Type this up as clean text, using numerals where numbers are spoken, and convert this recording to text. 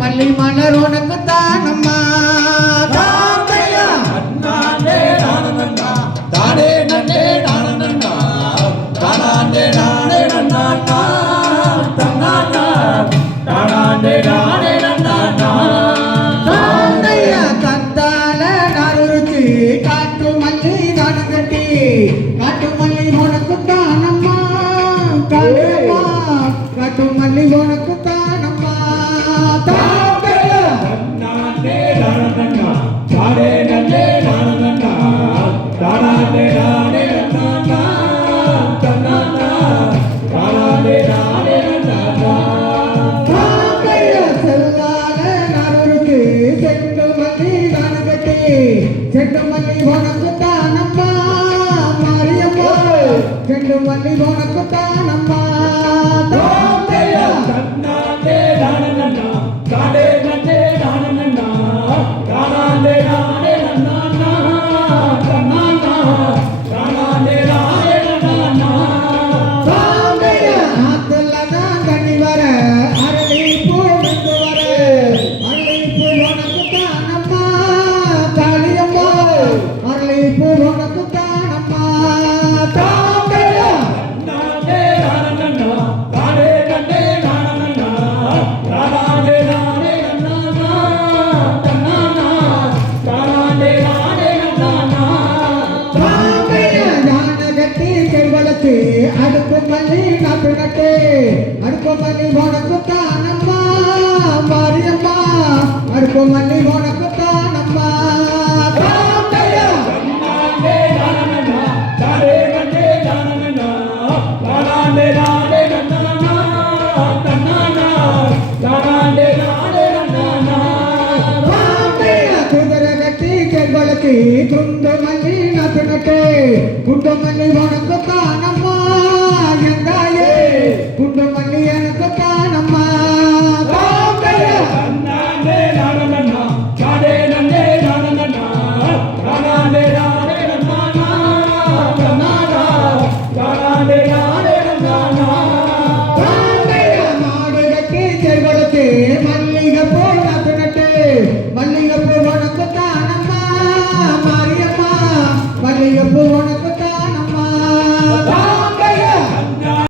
மல்லி மலர் உனக்கு தானம்மா தானே நன்னே நானந்தா தானே நானே நன்னா தன்னானா தானே நானே நன்னா தானையா தந்தால நறுச்சி காட்டு மல்லி தானங்கட்டி காட்டு மல்லி உனக்கு தானம்மா காட்டுமா காட்டு மல்லி உனக்கு தானம்மா చెట్టు మల్లి వనకు తానమ్మా మరియమ్మ చెట్టు మల్లి వనకు తానమ్మా తాతయ్య తన్నానే నానన్న కాడే నన్నే నానన్న కానాలే నానే నన్న తన్నాన కానాలే నానే నన్న తాతయ్య ఆతలన గని వర అరళి పూందు వర అరళి పూ వనకు తానమ్మా அரளிப்பூ உனக்கு தானம்மா தாத்தைய நானே நானண்ணா தானே நன்னே நானண்ணா தானே நானே நன்னா தன்னானா தானே நானே நன்னா தாத்தைய ஞானகத்தி செல்வலத்து அடுப்பு மல்லி நட்டு நட்டு அடுப்பு மல்லி உனக்கு தானம்மா மாரியம்மா அடுப்பு மல்லி உனக்கு தானம்மா குண்டு மல்லி நட்டு நட்டு குண்டு மல்லி உனக்கு தானம்